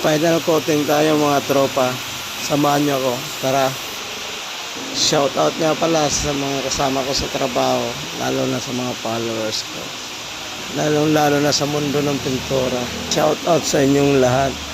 Final coating tayo mga tropa. Samahan nyo ako. Tara. Shoutout nga pala sa mga kasama ko sa trabaho. Lalo na sa mga followers ko. Lalo na sa mundo ng pintura. Shoutout sa inyong lahat.